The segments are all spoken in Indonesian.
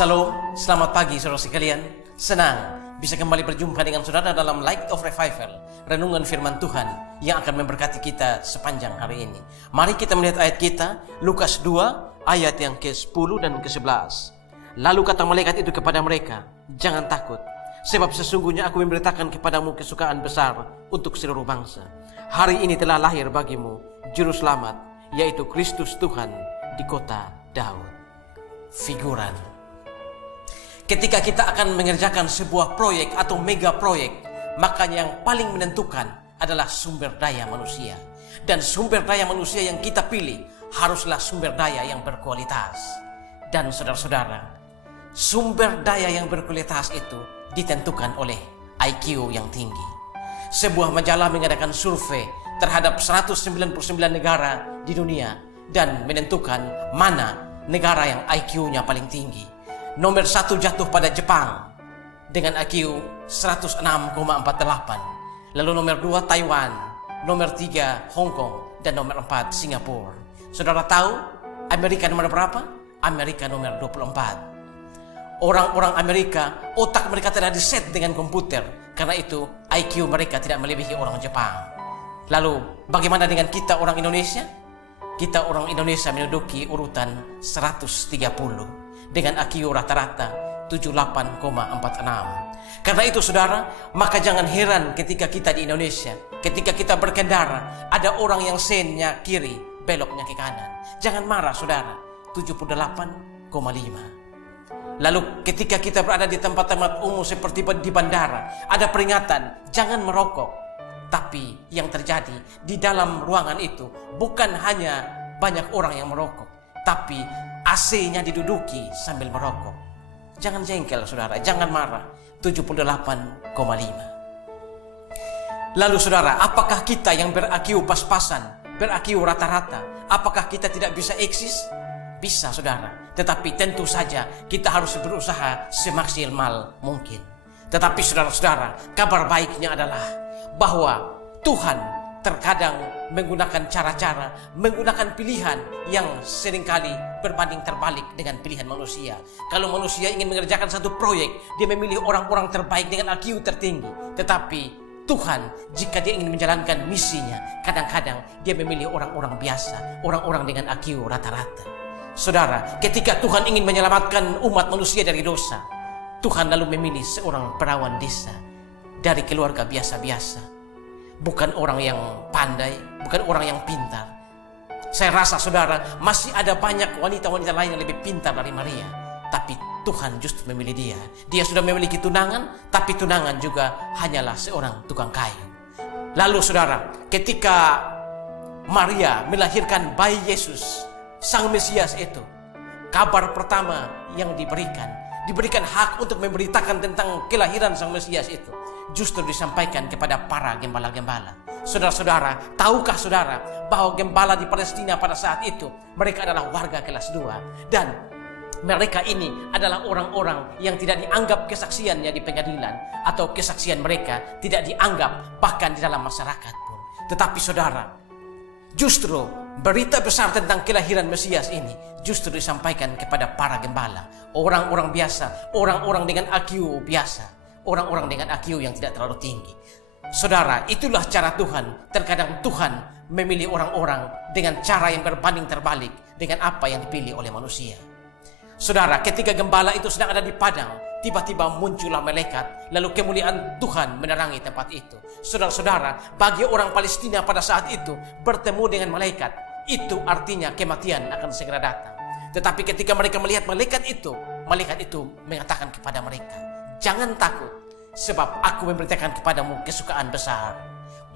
Salam, selamat pagi saudara sekalian. Senang bisa kembali berjumpa dengan saudara dalam Light of Revival, renungan firman Tuhan yang akan memberkati kita sepanjang hari ini. Mari kita melihat ayat kita, Lukas 2 ayat yang ke-10 dan ke-11. Lalu kata malaikat itu kepada mereka, "Jangan takut, sebab sesungguhnya aku memberitakan kepadamu kesukaan besar untuk seluruh bangsa. Hari ini telah lahir bagimu juru selamat, yaitu Kristus Tuhan di kota Daud." Figuran. Ketika kita akan mengerjakan sebuah proyek atau mega proyek, maka yang paling menentukan adalah sumber daya manusia. Dan sumber daya manusia yang kita pilih haruslah sumber daya yang berkualitas. Dan saudara-saudara, sumber daya yang berkualitas itu ditentukan oleh IQ yang tinggi. Sebuah majalah mengadakan survei terhadap 199 negara di dunia dan menentukan mana negara yang IQ-nya paling tinggi. Nomor 1 jatuh pada Jepang dengan IQ 106,48. Lalu nomor 2 Taiwan, nomor 3 Hong Kong, dan nomor 4 Singapura. Saudara tahu Amerika nomor berapa? Amerika nomor 24. Orang-orang Amerika, otak mereka telah diset dengan komputer. Karena itu IQ mereka tidak melebihi orang Jepang. Lalu bagaimana dengan kita orang Indonesia? Kita orang Indonesia menduduki urutan 130 dengan IQ rata-rata 78,46. Karena itu saudara, maka jangan heran ketika kita di Indonesia, ketika kita berkendara, ada orang yang sennya kiri, beloknya ke kanan. Jangan marah saudara, 78,5. Lalu ketika kita berada di tempat-tempat umum seperti di bandara, ada peringatan, jangan merokok. Tapi yang terjadi di dalam ruangan itu bukan hanya banyak orang yang merokok, tapi AC-nya diduduki sambil merokok. Jangan jengkel saudara, jangan marah. 78,5. Lalu saudara, apakah kita yang ber-IQ pas-pasan, ber-IQ rata-rata, apakah kita tidak bisa eksis? Bisa saudara, tetapi tentu saja kita harus berusaha semaksimal mungkin. Tetapi saudara-saudara, kabar baiknya adalah bahwa Tuhan terkadang menggunakan cara-cara, menggunakan pilihan yang seringkali berbanding terbalik dengan pilihan manusia. Kalau manusia ingin mengerjakan satu proyek, dia memilih orang-orang terbaik dengan IQ tertinggi. Tetapi Tuhan, jika dia ingin menjalankan misinya, kadang-kadang dia memilih orang-orang biasa, orang-orang dengan IQ rata-rata. Saudara, ketika Tuhan ingin menyelamatkan umat manusia dari dosa, Tuhan lalu memilih seorang perawan desa dari keluarga biasa-biasa. Bukan orang yang pandai, bukan orang yang pintar. Saya rasa saudara, masih ada banyak wanita-wanita lain yang lebih pintar dari Maria. Tapi Tuhan justru memilih dia. Dia sudah memiliki tunangan, tapi tunangan juga hanyalah seorang tukang kayu. Lalu saudara, ketika Maria melahirkan bayi Yesus, Sang Mesias itu, kabar pertama yang diberikan hak untuk memberitakan tentang kelahiran Sang Mesias itu, justru disampaikan kepada para gembala-gembala. Saudara-saudara, tahukah saudara bahwa gembala di Palestina pada saat itu mereka adalah warga kelas 2, dan mereka ini adalah orang-orang yang tidak dianggap kesaksiannya di pengadilan atau kesaksian mereka tidak dianggap bahkan di dalam masyarakat pun. Tetapi saudara, justru berita besar tentang kelahiran Mesias ini justru disampaikan kepada para gembala, orang-orang biasa, orang-orang dengan IQ biasa, orang-orang dengan IQ yang tidak terlalu tinggi. Saudara, itulah cara Tuhan. Terkadang Tuhan memilih orang-orang dengan cara yang berbanding terbalik dengan apa yang dipilih oleh manusia. Saudara, ketika gembala itu sedang ada di padang, tiba-tiba muncullah malaikat, lalu kemuliaan Tuhan menerangi tempat itu. Saudara-saudara, bagi orang Palestina pada saat itu bertemu dengan malaikat, itu artinya kematian akan segera datang. Tetapi ketika mereka melihat malaikat itu mengatakan kepada mereka, "Jangan takut, sebab aku memberitakan kepadamu kesukaan besar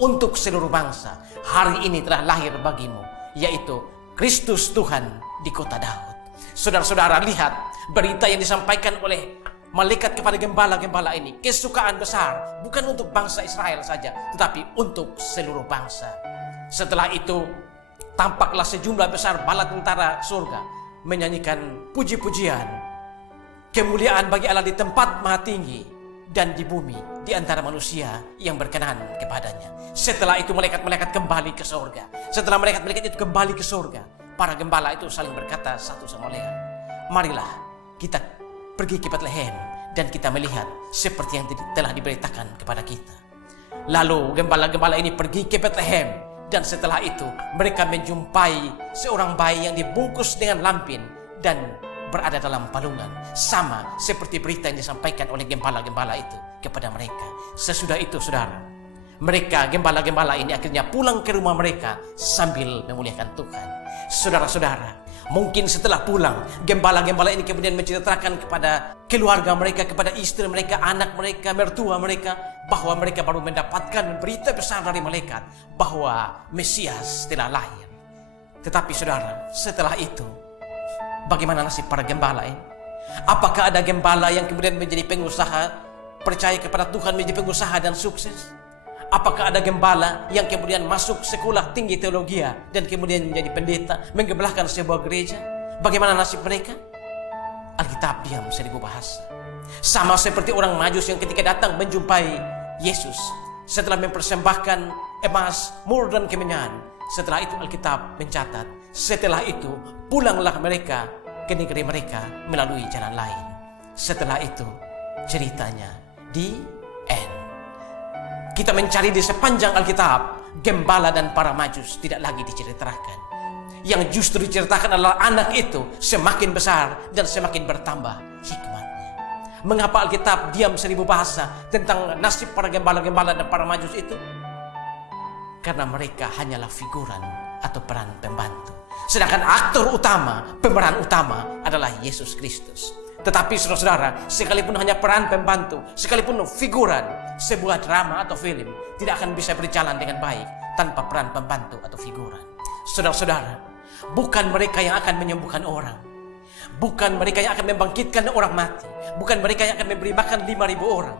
untuk seluruh bangsa. Hari ini telah lahir bagimu, yaitu Kristus Tuhan di kota Daud." Saudara-saudara, lihat berita yang disampaikan oleh malaikat kepada gembala-gembala ini. Kesukaan besar bukan untuk bangsa Israel saja, tetapi untuk seluruh bangsa. Setelah itu, tampaklah sejumlah besar bala tentara surga menyanyikan puji-pujian, kemuliaan bagi Allah di tempat maha tinggi dan di bumi di antara manusia yang berkenan kepadanya. Setelah itu malaikat-malaikat kembali ke surga. Setelah malaikat-malaikat itu kembali ke surga, para gembala itu saling berkata satu sama lain, "Marilah kita pergi ke Bethlehem dan kita melihat seperti yang telah diberitakan kepada kita. Lalu gembala-gembala ini pergi ke Bethlehem dan setelah itu mereka menjumpai seorang bayi yang dibungkus dengan lampin dan berada dalam palungan, sama seperti berita yang disampaikan oleh gembala-gembala itu kepada mereka. Sesudah itu saudara, mereka gembala-gembala ini akhirnya pulang ke rumah mereka sambil memuliakan Tuhan. Saudara-saudara, mungkin setelah pulang, gembala-gembala ini kemudian menceritakan kepada keluarga mereka, kepada istri mereka, anak mereka, mertua mereka, bahwa mereka baru mendapatkan berita besar dari malaikat bahwa Mesias telah lahir. Tetapi saudara, setelah itu, bagaimana nasib para gembala ini? Apakah ada gembala yang kemudian menjadi pengusaha, percaya kepada Tuhan, menjadi pengusaha dan sukses? Apakah ada gembala yang kemudian masuk sekolah tinggi teologi dan kemudian menjadi pendeta, menggebelahkan sebuah gereja? Bagaimana nasib mereka? Alkitab diam seribu bahasa. Sama seperti orang Majus yang ketika datang menjumpai Yesus, setelah mempersembahkan emas, mur dan kemenyan, setelah itu Alkitab mencatat, setelah itu pulanglah mereka ke negeri mereka melalui jalan lain. Setelah itu ceritanya di end. Kita mencari di sepanjang Alkitab, gembala dan para Majus tidak lagi diceritakan. Yang justru diceritakan adalah anak itu semakin besar dan semakin bertambah hikmatnya. Mengapa Alkitab diam seribu bahasa tentang nasib para gembala-gembala dan para Majus itu? Karena mereka hanyalah figuran atau peran pembantu. Sedangkan aktor utama, pemeran utama adalah Yesus Kristus. Tetapi saudara-saudara, sekalipun hanya peran pembantu, sekalipun figuran, sebuah drama atau film tidak akan bisa berjalan dengan baik tanpa peran pembantu atau figuran. Saudara-saudara, bukan mereka yang akan menyembuhkan orang, bukan mereka yang akan membangkitkan orang mati, bukan mereka yang akan memberi makan 5.000 orang,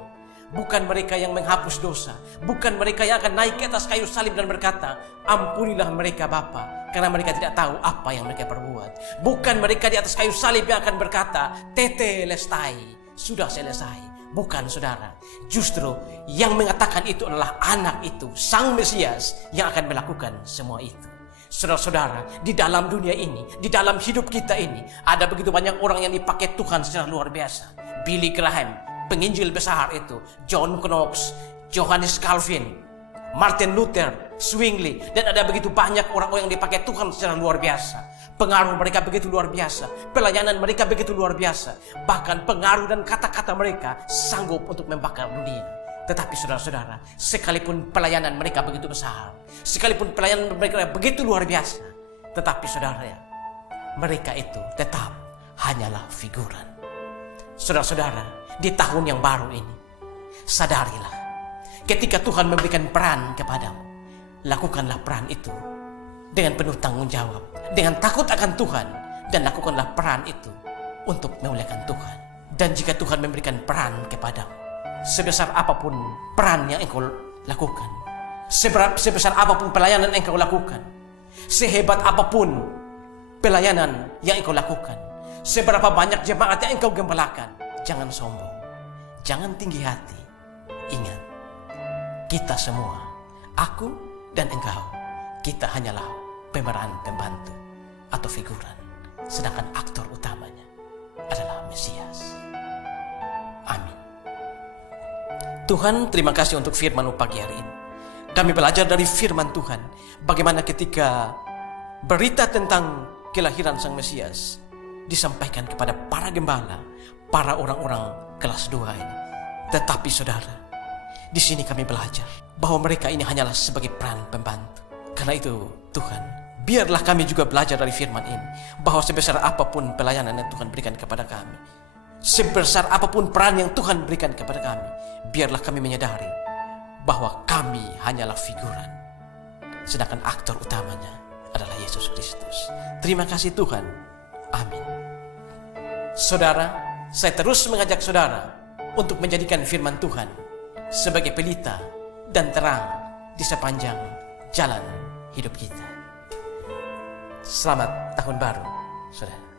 bukan mereka yang menghapus dosa, bukan mereka yang akan naik ke atas kayu salib dan berkata, ampunilah mereka Bapa, karena mereka tidak tahu apa yang mereka perbuat. Bukan mereka di atas kayu salib yang akan berkata, tete lestai, sudah selesai. Bukan saudara, justru yang mengatakan itu adalah anak itu, Sang Mesias yang akan melakukan semua itu. Saudara-saudara, di dalam dunia ini, di dalam hidup kita ini, ada begitu banyak orang yang dipakai Tuhan secara luar biasa. Billy Graham, penginjil besar itu, John Knox, Johannes Calvin, Martin Luther, Zwingli, dan ada begitu banyak orang-orang yang dipakai Tuhan secara luar biasa. Pengaruh mereka begitu luar biasa, pelayanan mereka begitu luar biasa, bahkan pengaruh dan kata-kata mereka sanggup untuk membakar dunia. Tetapi saudara-saudara, sekalipun pelayanan mereka begitu besar, sekalipun pelayanan mereka begitu luar biasa, tetapi saudara, mereka itu tetap hanyalah figuran. Saudara-saudara, di tahun yang baru ini, sadarilah, ketika Tuhan memberikan peran kepadamu, lakukanlah peran itu dengan penuh tanggung jawab, dengan takut akan Tuhan, dan lakukanlah peran itu untuk memuliakan Tuhan. Dan jika Tuhan memberikan peran kepadamu, sebesar apapun peran yang engkau lakukan, sebesar apapun pelayanan yang engkau lakukan, sehebat apapun pelayanan yang engkau lakukan, seberapa banyak jemaat yang engkau gembalakan, jangan sombong, jangan tinggi hati. Ingat, kita semua, aku dan engkau, kita hanyalah pemeran pembantu atau figuran, sedangkan aktor utamanya adalah Mesias. Amin. Tuhan, terima kasih untuk firman-Mu pagi hari ini. Kami belajar dari firman Tuhan, bagaimana ketika berita tentang kelahiran Sang Mesias disampaikan kepada para gembala, para orang-orang kelas 2 ini. Tetapi saudara, di sini kami belajar bahwa mereka ini hanyalah sebagai peran pembantu. Karena itu Tuhan, biarlah kami juga belajar dari firman ini, bahwa sebesar apapun pelayanan yang Tuhan berikan kepada kami, sebesar apapun peran yang Tuhan berikan kepada kami, biarlah kami menyadari bahwa kami hanyalah figuran, sedangkan aktor utamanya adalah Yesus Kristus. Terima kasih Tuhan. Amin. Saudara, saya terus mengajak saudara untuk menjadikan firman Tuhan sebagai pelita dan terang di sepanjang jalan hidup kita. Selamat tahun baru, saudara.